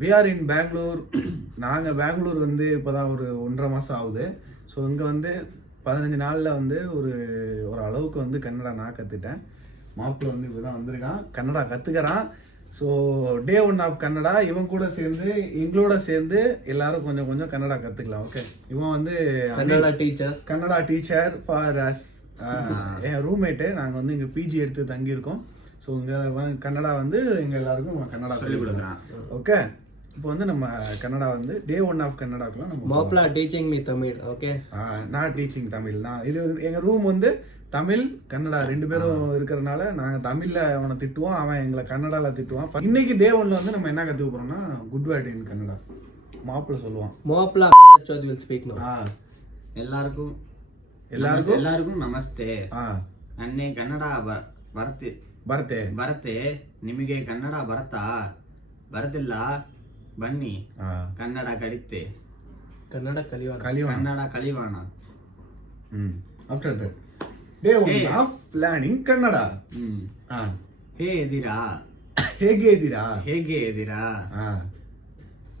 We are இன் பெங்களூர். நாங்கள் பெங்களூர் வந்து இப்போ தான் ஒரு 1.5 மாதம் ஆகுது. ஸோ இங்கே வந்து 15 நாளில் வந்து ஒரு அளவுக்கு வந்து கன்னடா நான் கற்றுட்டேன். மாப்பிள்ளை வந்து இப்போ தான் வந்திருக்கான், கன்னடா கற்றுக்கிறான். ஸோ டே 1 ஆஃப் கன்னடா இவன் கூட சேர்ந்து எங்களோட சேர்ந்து எல்லாரும் கொஞ்சம் கொஞ்சம் கன்னடா கற்றுக்கலாம். ஓகே, இவன் வந்து Kannada teacher for us. N roommate. நாங்கள் வந்து இங்கே பிஜி எடுத்து தங்கியிருக்கோம். ஸோ இங்கே கன்னடா வந்து எங்கள் எல்லாருக்கும் கன்னடா சொல்லிக் கொடுக்குறான். ஓகே, இப்போ வந்து நம்ம கன்னடா வந்து டே 1 ஆஃப் கன்னடாக்குலாம் நம்ம மாப்ளா டீச்சிங் மீ தமிழ். ஓகே, நான் டீச்சிங் தமிழ். நான் இது எங்கள் ரூம் வந்து தமிழ் கன்னடா 2 பேரும் இருக்கிறதுனால நாங்கள் தமிழில் அவனை திட்டுவோம், அவன் எங்களை கன்னடாவில் திட்டுவான். இன்னைக்கு டே 1ல வந்து நம்ம என்ன கற்றுக்க போகிறோம்னா குட் வேர்ட் இன் கன்னடா. மாப்பிள்ளை சொல்லுவான். மாப்ளா வில் ஸ்பீக் நோ. ಎಲ್ಲರಿಗೂ ನಮಸ್ತೆ. ನನ್ನೇ ಕನ್ನಡ ಬರುತ್ತೆ. ನಿಮಗೆ ಕನ್ನಡ ಬರುತ್ತಿಲ್ಲ, ಬನ್ನಿ ಕನ್ನಡ ಕನ್ನಡ ಕಲಿಯೋಣ. After that day 1 of learning Kannada. ಹೇಗೆ ಇದ್ದೀರಾ?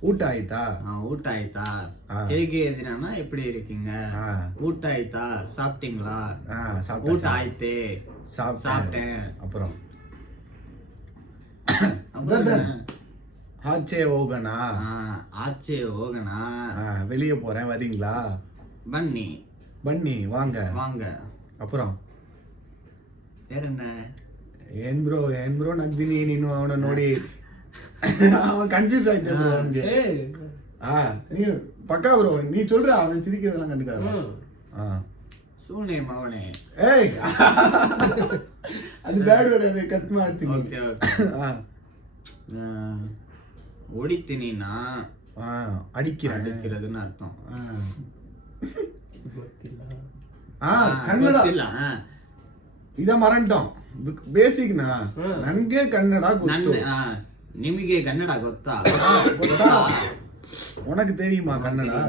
ಊಟ ಆಯ್ತಾ? ಹೇಗೆ ಇದ್ದೀರಾ? எப்படி இருக்கீங்க? ஊட்ட ஆயிட்டா? சாப்பிட்டீங்களா? ஊட்ட ஆயிட்டே. சாப்பிட்டேன். அப்புறம் ஆச்சே ಹೋಗೋಣ. வெளியே போறேன், வரீங்களா? பன்னி வாங்க. அப்புறம் வேற என்ன? ಏನ್ ಬ್ರೋ ನಗ್ದಿನಿ ನೀನು ಅವನ ನೋಡಿ. அவன் கன்ஃபியூஸ் ஆயிட்டே ப்ரோ. நீ பக்கா ப்ரோ, நீ சொல்ற, அவன் சிரிக்கிறதெல்லாம் கண்டுக்காத. சூனே மவனே. ஏய், அது பேட் வேர்ட், அது கட் ಮಾಡ್ತೀನಿ. ಓಕೆ. ஓடித்தினா அடிக்கிறதுன்னு அர்த்தம். ಕನ್ನಡ ಇದ ಮರಂಟಂ ಬೇಸಿಕ್ನಾ ನನ್ಗೆ ಕನ್ನಡ ಗೊತ್ತು. ನಿಮಗೆ ಕನ್ನಡ ಗೊತ್ತಾ? உனக்கு தெரியுமா கன்னடா?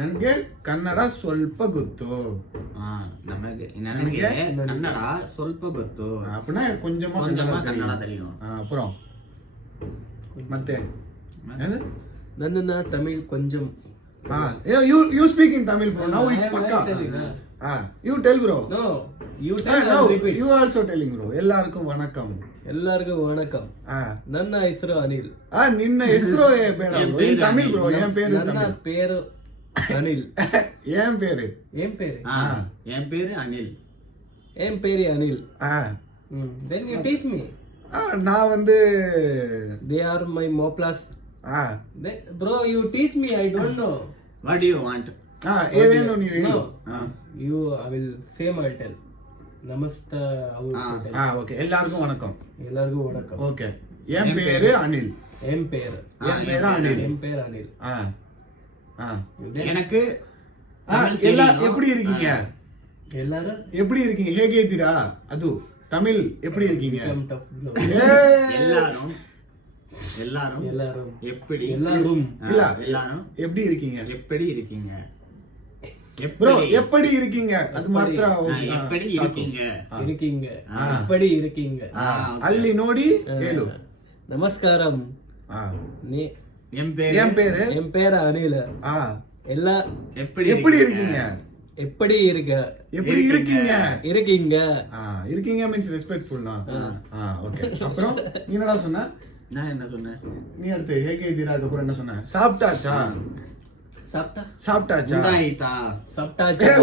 ನನಗೆ ಕನ್ನಡ ಸ್ವಲ್ಪ ಗೊತ್ತು. ನನಗೆ ಕನ್ನಡ ಸ್ವಲ್ಪ ಗೊತ್ತು. அப்படினா கொஞ்சமா கன்னட தெரியும். அப்புறம் ಮತ್ತೆ ನನ್ನ ತಮಿಳ್ கொஞ்சம். you speak in Tamil bro. Now it's pakka. You tell bro. No, you tell. No, you also telling bro. ಎಲ್ಲರಿಗೂ ವಣಕಂ. ನನ್ನ ಹೆಸರು ಅನಿಲ್. ನಿನ್ನ ಹೆಸರು ಬೇಡ bro, in Tamil bro. ಏನ್ ಪೇರು? ನನ್ನ ಪೇರು ಅನಿಲ್. ಏನ್ ಪೇರು? என் பேரு அனில். என் பேரு Anil. Then you teach me. நான் வந்து they are my moplas. Bro, you teach me, I don't know. What do you want? ಏನೇನು ನೀವು ಹೇಳು. You I will same I tell. ನಮಸ್ತ ಓಕೆ. ಎಲ್ಲರಿಗೂ ವಣಕಂ. ಓಕೆ. என் பேரு அனில். எனக்கு எல்லாரும் எப்படி இருக்கீங்க? எப்படி இருக்கீங்க? ಹೇಗೆ ಇದ್ದೀರಾ? ಅದು தமிழ் எப்படி இருக்கீங்க? எல்லாரும் எப்படி இருக்கீங்க? ப்ரோ எப்படி இருக்கீங்க? அது ಮಾತ್ರ. எப்படி இருக்கீங்க? ಅಲ್ಲಿ ನೋಡಿ ಹೇಳು. நமஸ்காரம். என் பேரு அனில். எல்லா எப்படி இருக்கீங்க? எப்படி இருக்கீங்க மீன்ஸ் ரெஸ்பெக்ட்ஃபுல்னா. ஓகே. அப்புறம் நீ என்னடா சொன்ன? நான் என்ன சொன்னேன்? நீ அடுத்து ಹೇಗೆ ಇದ್ದೀರಾ அதுக்கப்புறம் என்ன சொன்ன? சாப்பிட்டாச்சா?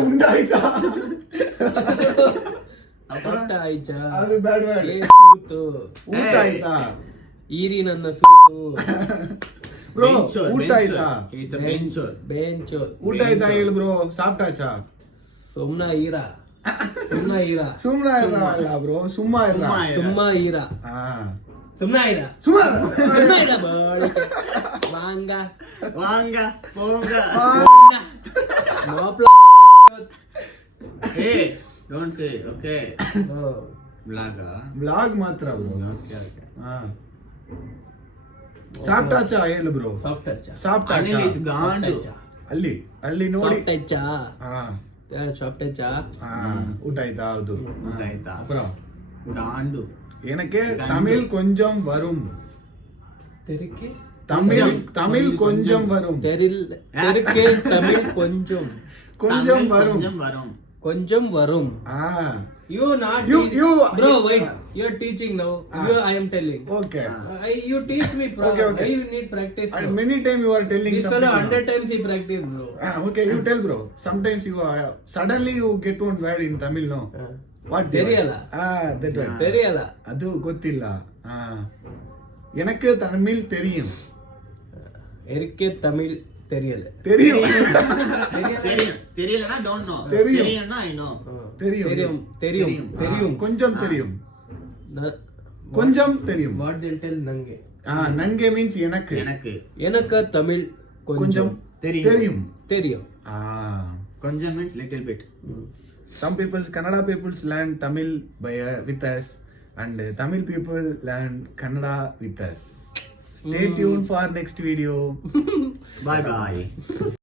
உண்டாயிட்டா? அது பேட் வேர்ட். ஊட்டாயிட்டா? ಈರಿ ನನ್ನ ಸೂಟು. ಬ್ರೋ ಊಟಾಯ್ತಾ? ಬೆಂಚೋರ್. ಊಟಾಯ್ತಾ ಹೇಳು ಬ್ರೋ. ಸಾಪ್ಟಾಚಾ? ಸುಮ್ನ ಈರಾ ಅಲ್ಲ ಬ್ರೋ, ಸುಮ್ಮ ಈರಾ. வாங்க போங்க. Hey, don't say. Okay. Blog ಮಾತ್ರ ಬ್ರೋ. ಸಾಪ್ಟಾಚಾ ಹೇಳು ಬ್ರೋ. ಅಲ್ಲಿ ನೋಡಿ. ಊಟಾಯ್ತಾ? ಹೌದು. காண்டு. எனக்கு தமிழ் கொஞ்சம் வரும். தெருக்கே தமிழ் கொஞ்சம் வரும். தெருக்கே தமிழ் கொஞ்சம் கொஞ்சம் வரும். கொஞ்சம் வரும். கொஞ்சம் வரும். You not you bro wait, you're teaching now. I am telling. Okay. You teach me Okay. you need practice. And many time you are telling This something. fellow 100 times he practice bro. Okay, you tell bro. Sometimes you suddenly you get one word in Tamil, no? What? தெரியல. That word. தெரியல. அது ಗೊತ್ತಿಲ್ಲ. எனக்கு தமிழ் தெரியும். இருக்கே தமிழ் தெரியல. தெரியும். தெரியும். தெரியலனா don't know. தெரியும். தெரியும்னா I know. தெரியும். தெரியும். கொஞ்சம் தெரியும். கொஞ்சம் தெரியும். What they tell நங்கே. நன்கே means எனக்கு. எனக்கு தமிழ் கொஞ்சம் தெரியும். தெரியும். கொஞ்சம் means little bit. Some people's Kannada peoples learn Tamil with us, and Tamil people learn Kannada with us. Stay tuned for next video. Bye bye.